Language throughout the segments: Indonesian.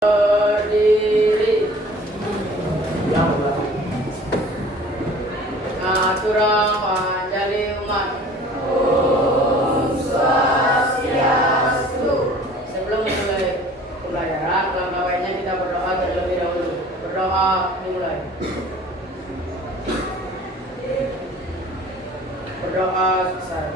Berdiri. Aturan panjali umat. Om Swastiastu. Sebelum memulai pembelajaran, langkah baiknya kita berdoa terlebih dahulu. Berdoa dimulai. Berdoa selesai.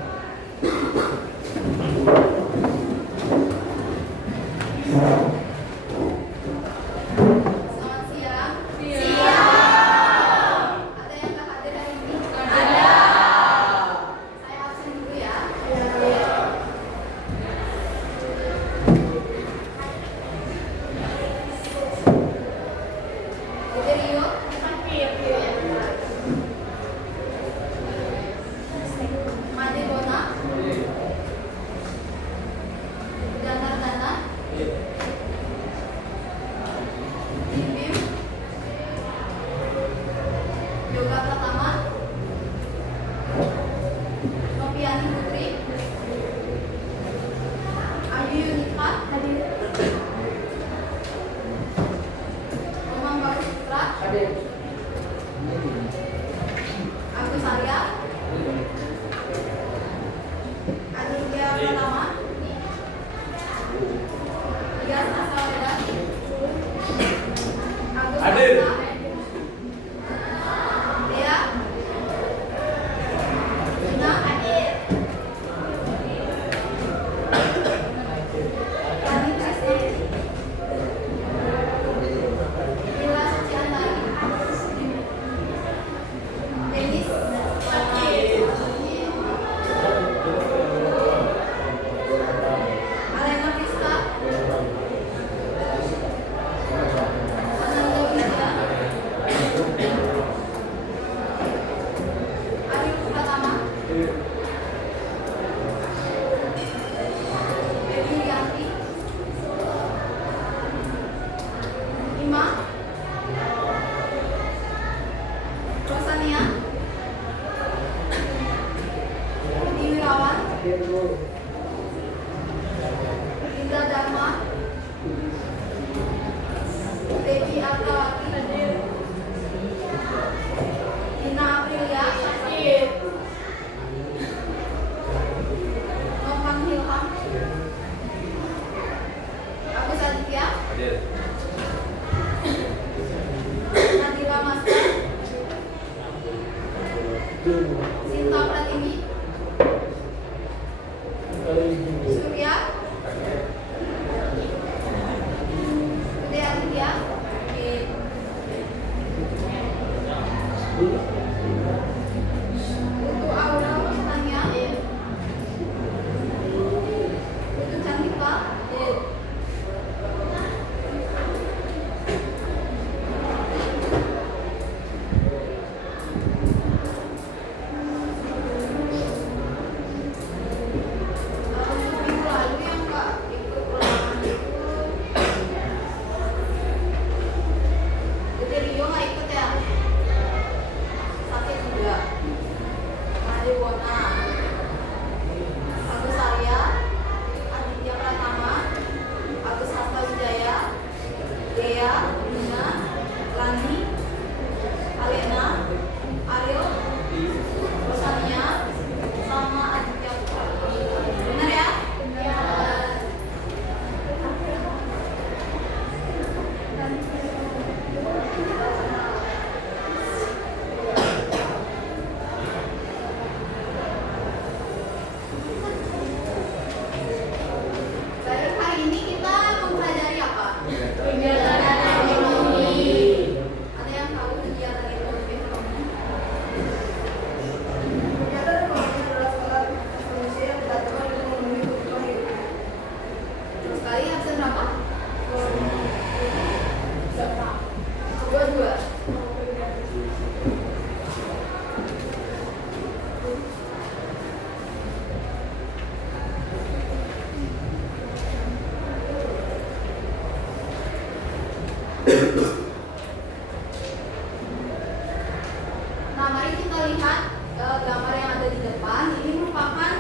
Nah, mari kita lihat gambar yang ada di depan. Ini merupakan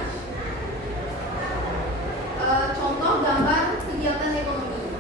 contoh gambar kegiatan ekonomi.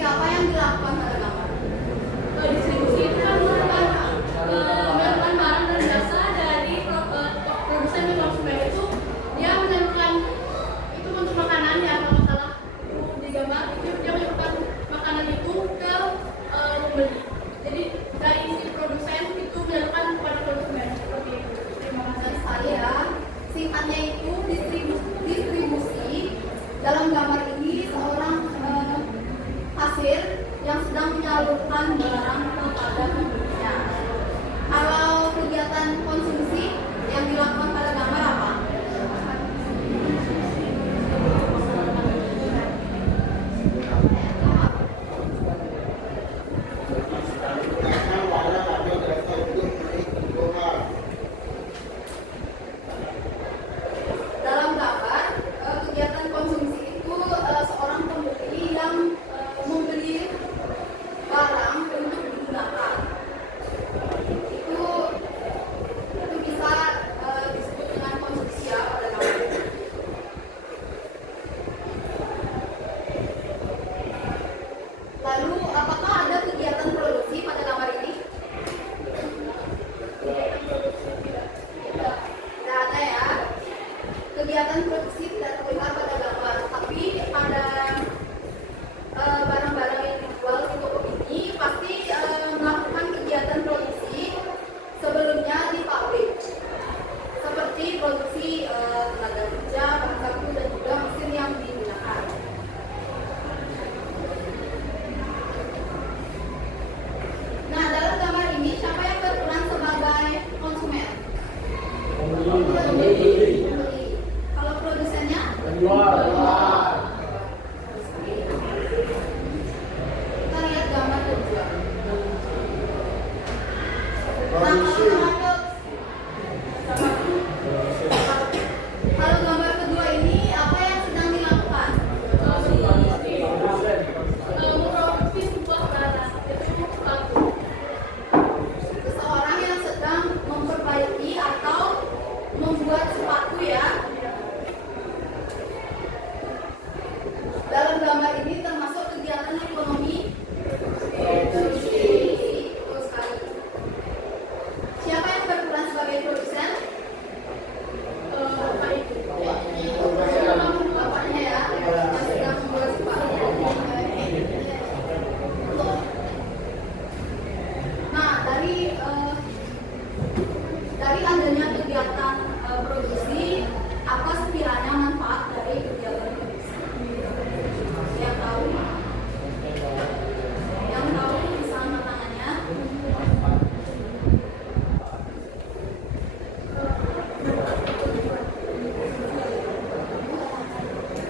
apa yang dilakukan pada gambar? Distribusi itu kan merupakan melakukan barang dan jasa dari produsen dan konsumen itu, dia menyalurkan itu untuk makanan ya, kalau masalah di gambar itu dia menyalurkan makanan itu ke pembeli. Jadi dari si produsen itu menyalurkan kepada konsumen seperti itu. Terima kasih. Sekali ya, singkatnya itu distribusi. Dalam gambar ini seorang kasir yang sedang menyalurkan barang kepada pembelinya. Kalau kegiatan konsumsi yang dilakukan pada gambar apa? Dalam gambar, kegiatan konsumsi itu seorang pembeli yang membeli barang untuk digunakan. Itu bisa disebut dengan konsumsi ya pada gambar. Lalu, apakah ada kegiatan produksi pada gambar ini? Tidak ada ya. Kegiatan produksi tidak terlihat pada gambar, tapi pada barang-barang yang dijual di toko ini pasti melakukan kegiatan produksi sebelumnya di pabrik, seperti produksi tenaga kerja, bahan baku, dan juga mesin yang digunakan. Nah, dalam gambar ini siapa yang berperan sebagai konsumen? Pembeli. Kalau produsennya? Penjual. Kita lihat gambar kedua. Nah, kalau gambar kedua ini apa yang sedang dilakukan? Memproduksi sebuah barang itu sepatu. Seseorang yang sedang memperbaiki atau membuat sepatu ya. Dalam gambar ini termasuk kegiatan ekonomi. Betul sekali. Siapa yang berperan sebagai produsen? Bapaknya ya, yang sedang membuat sepatu. Nah, dari adanya kegiatan produksi, apa sekiranya manfaat dari kegiatan produksi? Yang tahu bisa angkat tangannya.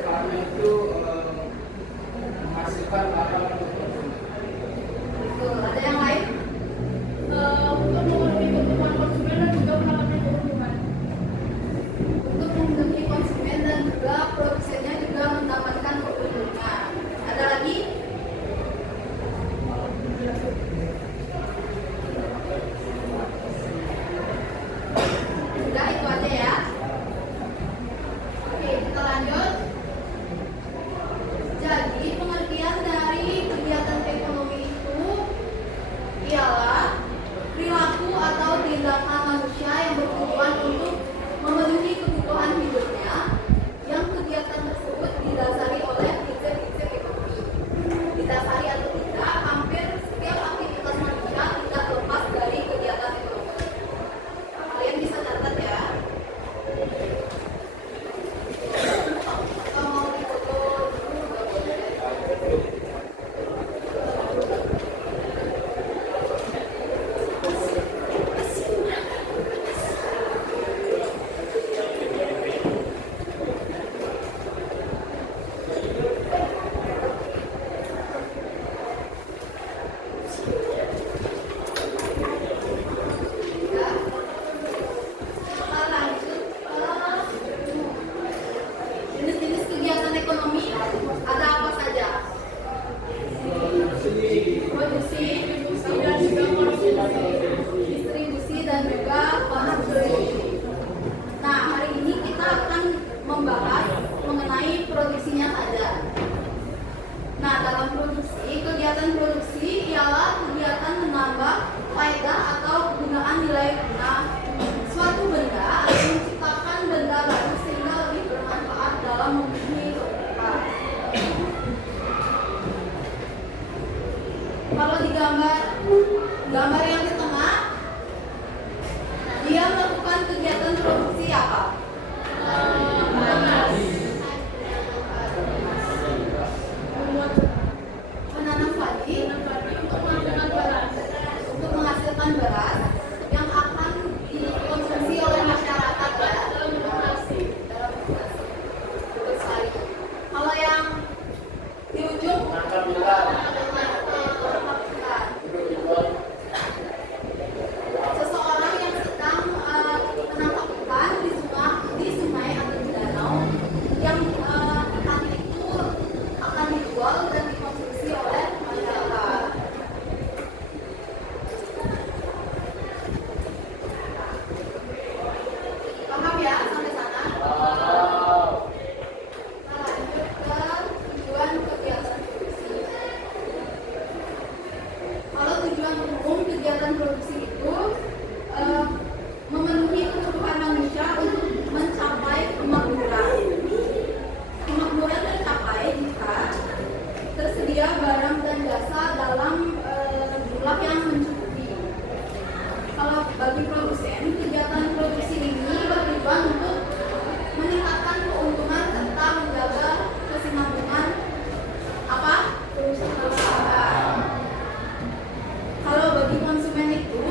Karena itu menghasilkan barang untuk Betul. Ada yang lain? Untuk memenuhi kebutuhan konsumen dan juga mendapatkan keuntungan. Untuk memenuhi konsumen dan juga produsennya juga mendapatkan keuntungan. Ada lagi? Udah, itu aja ya. Oke, kita lanjut. Jadi pengertian dari Kalau di gambar yang di tengah, dia melakukan kegiatan produksi apa? Menanam padi untuk menghasilkan beras yang akan dikonsumsi oleh masyarakat ya. Dalam bentuk nasi. Betul sekali. Kalau yang di ujung Menangkap ikan. seseorang yang sedang menangkap ikan di sungai atau di danau yang ikan itu akan dijual dan dikonsumsi oleh masyarakat. Paham ya sampai sana? Nah, lanjut ke tujuan kegiatan produksi. Kalau tujuan umum kegiatan produksi itu memenuhi kebutuhan manusia untuk mencapai kemakmuran. Kemakmuran tercapai jika tersedia barang dan jasa dalam jumlah yang mencukupi. Kalau bagi produsen, kegiatan produksi ini bertujuan untuk meningkatkan keuntungan serta menjaga kesinambungan apa? Perusahaan. Kalau bagi konsumen itu,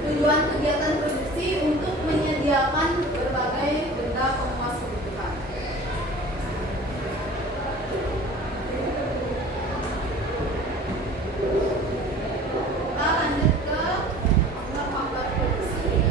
tujuan kegiatan produksi untuk menyediakan berbagai benda pemuas kebutuhan. Kita lanjut ke faktor-faktor produksi.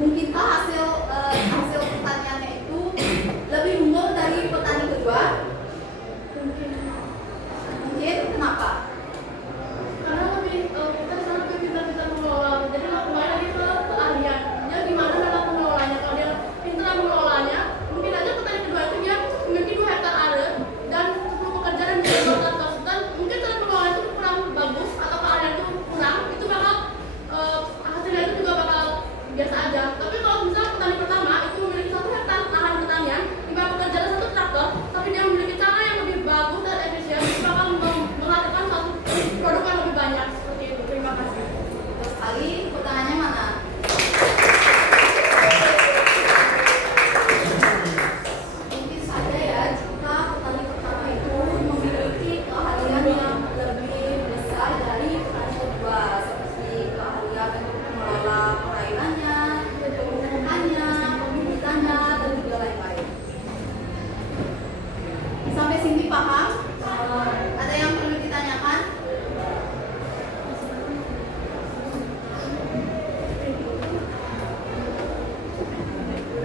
Mungkinkah hasil pertaniannya itu lebih unggul dari petani kedua? Mungkin kenapa? Karena kita sangat pintar-pintar mengelola, jadi nggak kembali lagi ke keahliannya gimana dalam mengelolanya. Kalau dia pintar mengelolanya, mungkin aja petani kedua itu dia memiliki 2 hektar aren dan 10 pekerja dan 2 traktor, dan mungkin cara mengelola itu kurang bagus atau keahlian itu kurang, itu bakal hasilnya itu juga bakal biasa aja. Tapi kalau misalnya petani pertama itu memiliki 1 hektar lahan pertanian, 5 pekerja dan 1 traktor, tapi dia memiliki cara yang lebih bagus dan efisien, itu bakal menghasilkan satu produk yang lebih banyak. Seperti itu. Terima kasih. Terus Ali, pertanyaannya mana? Mungkin saja ya, jika petani pertama itu memiliki keahlian yang lebih besar dari petani kedua, seperti keahlian untuk mengelola perairannya, pemupukannya, pembibitannya, dan juga lain-lain. Sampai sini paham? Ada yang perlu ditanyakan?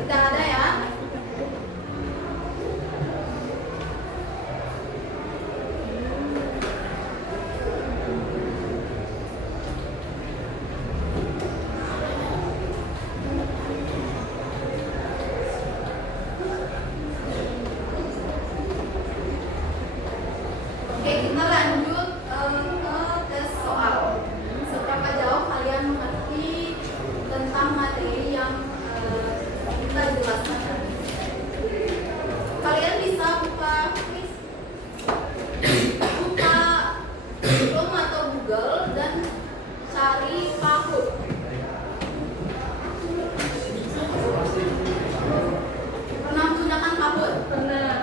Tidak ada ya? Oke, kita lanjut ke tes soal. Seberapa jauh kalian mengerti tentang materi yang kita jelaskan tadi? Kalian bisa buka Chrome atau Google dan cari PAHUT. Pernah menggunakan PAHUT? Pernah.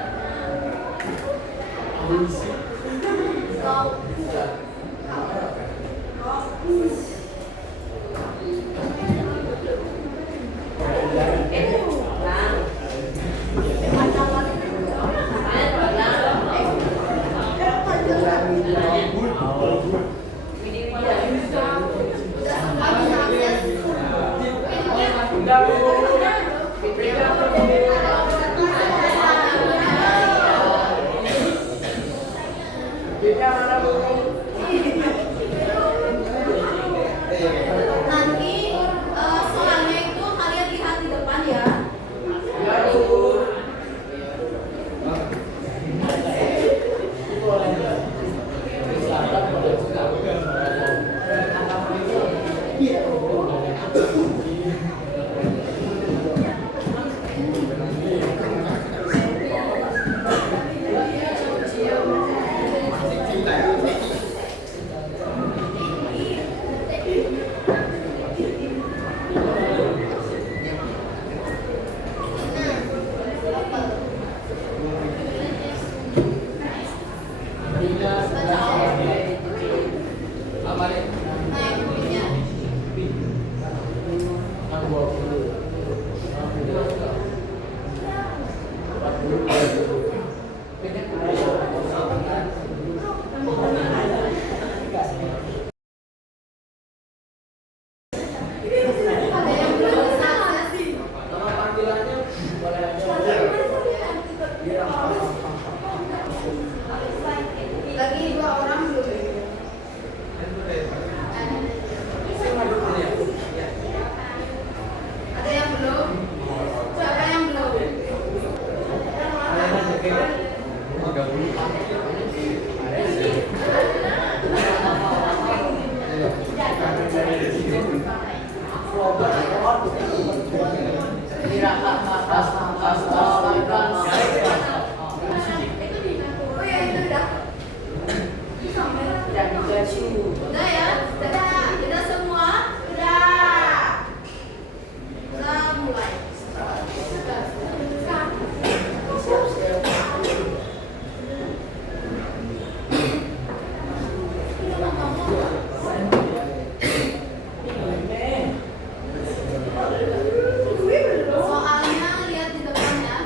Nanti soalnya itu kalian lihat di depan ya. Nah, yang ada yang belum sukses. Lagi 2 orang belum. Ada yang belum? Siapa yang belum? Oh ya, itu udah. Udah ya? Udah semua? Udah. Kita mulai. Soalnya lihat di depannya.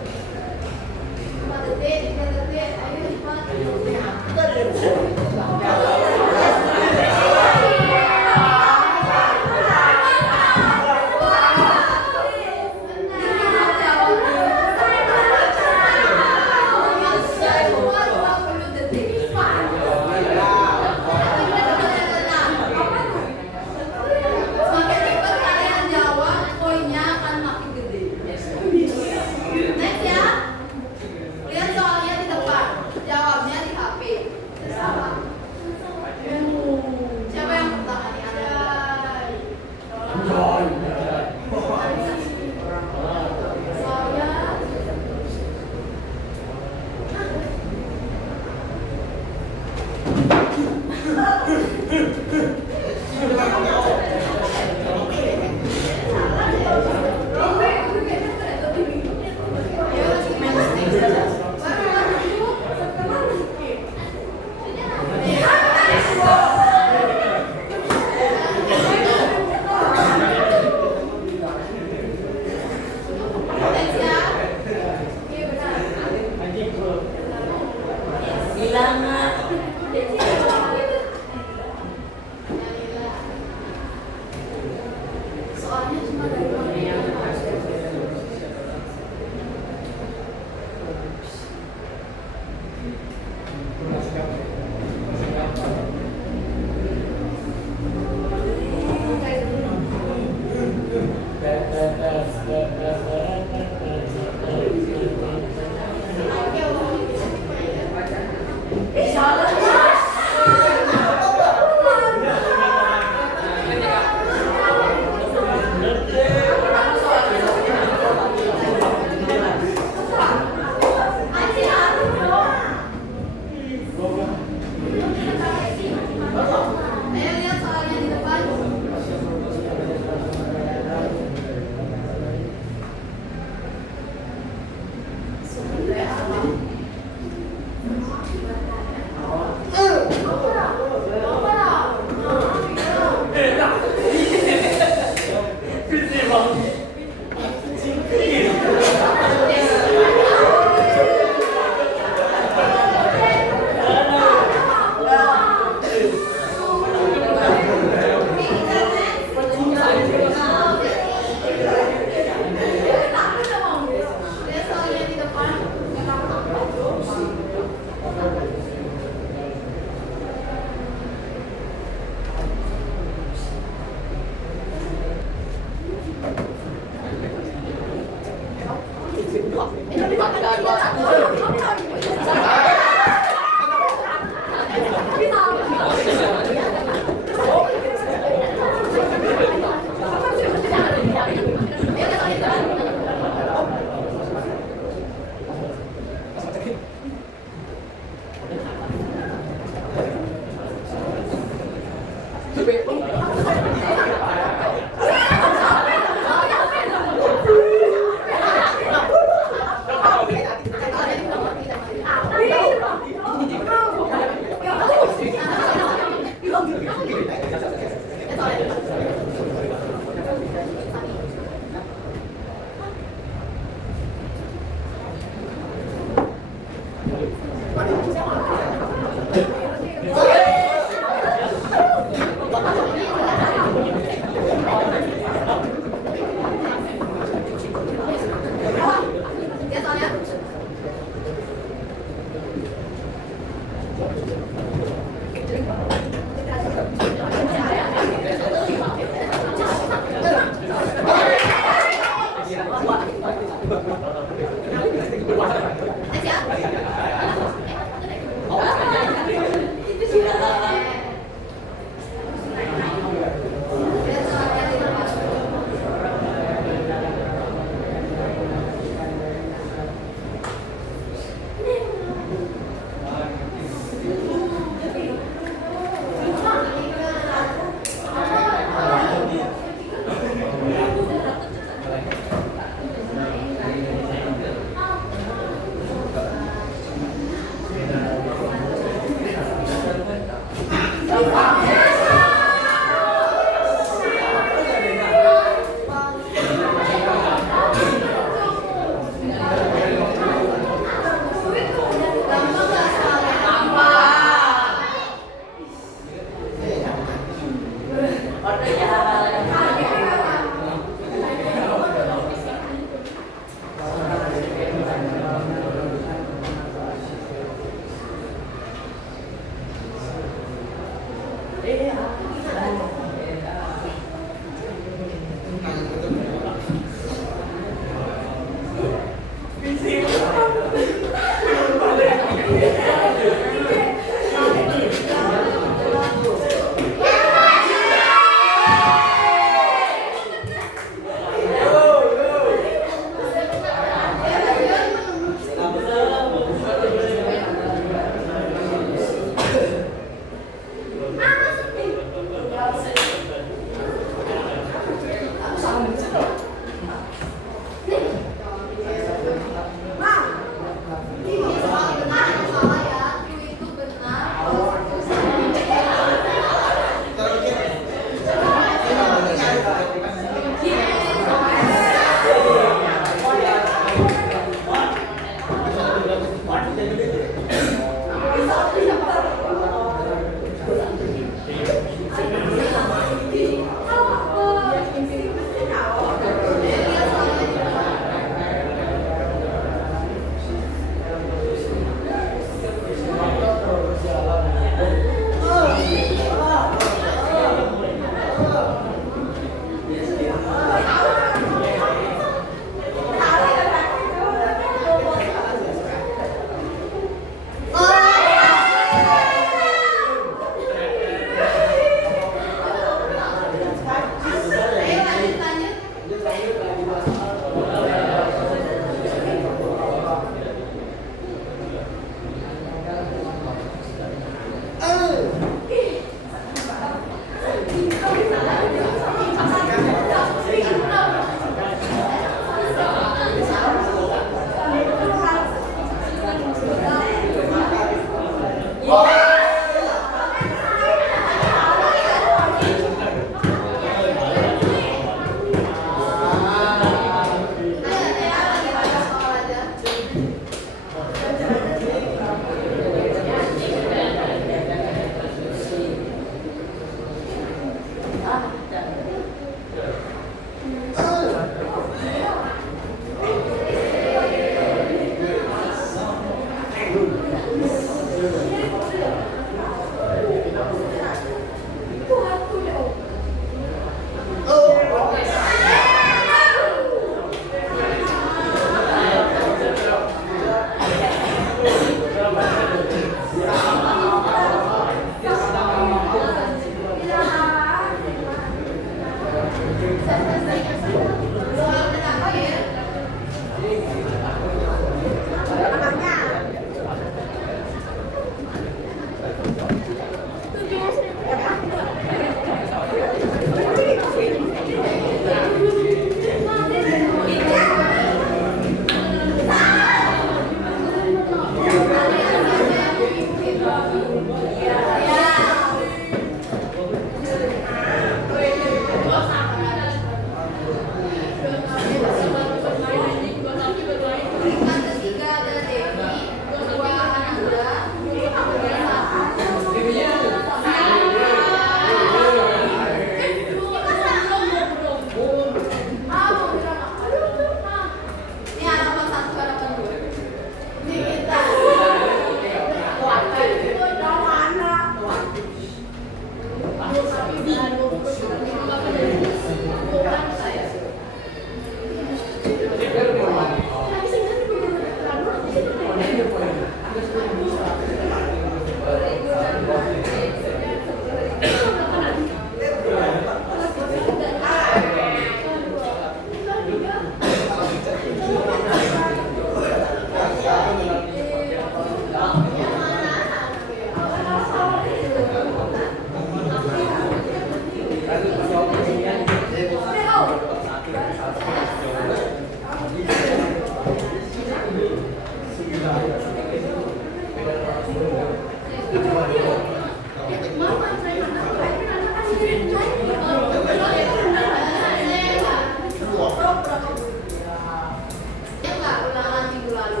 Nggak ulangan minggu lalu.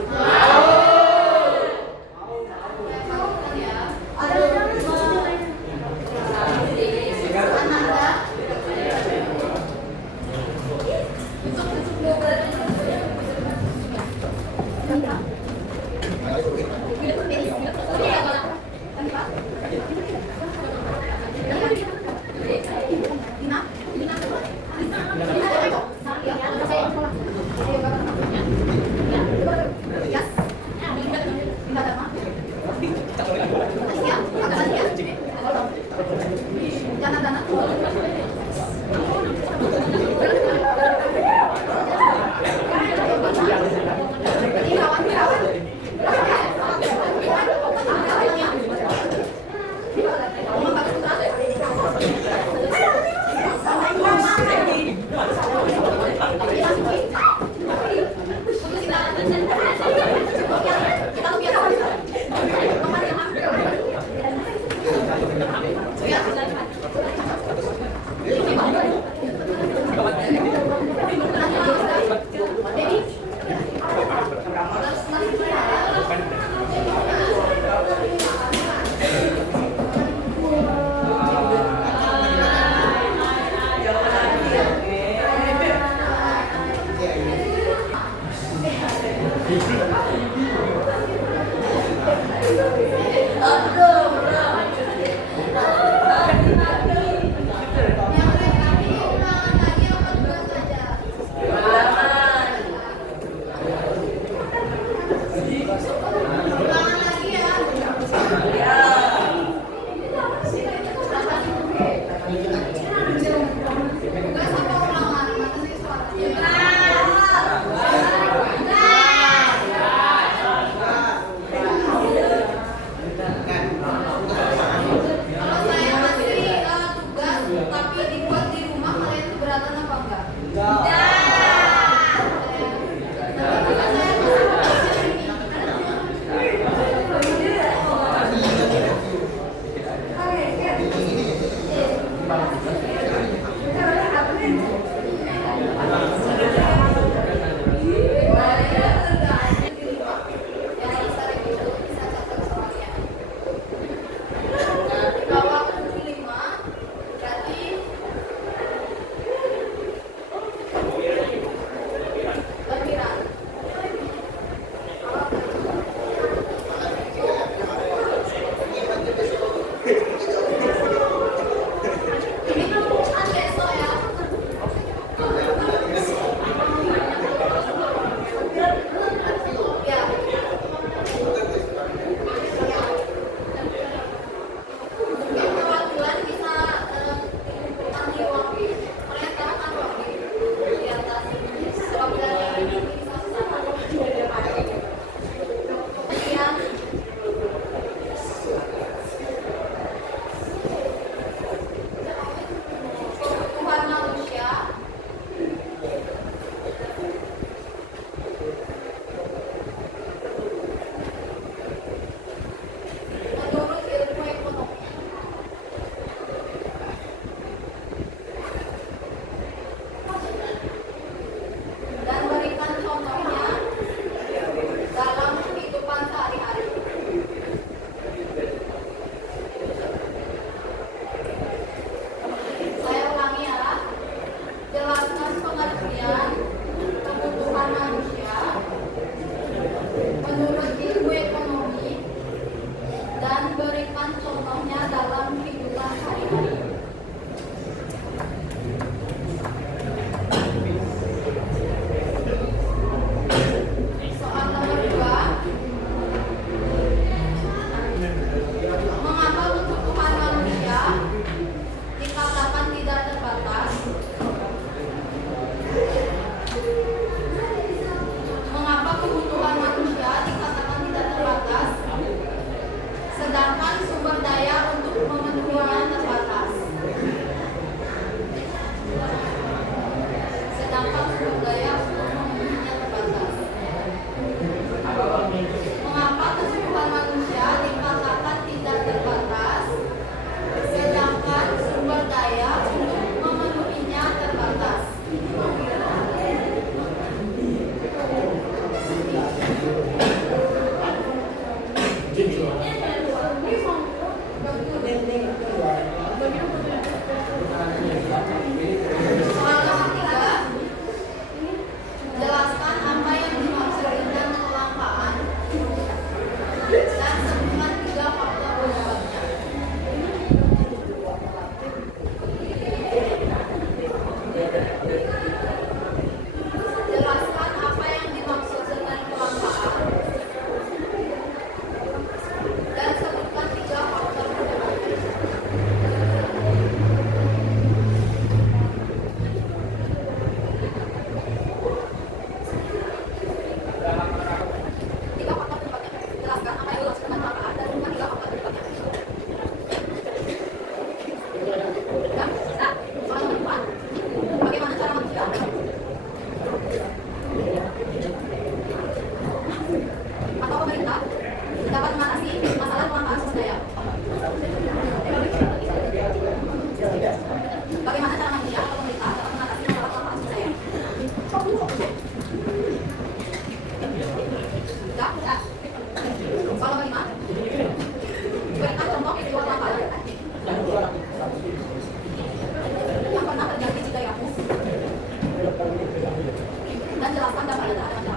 mantap, mantap.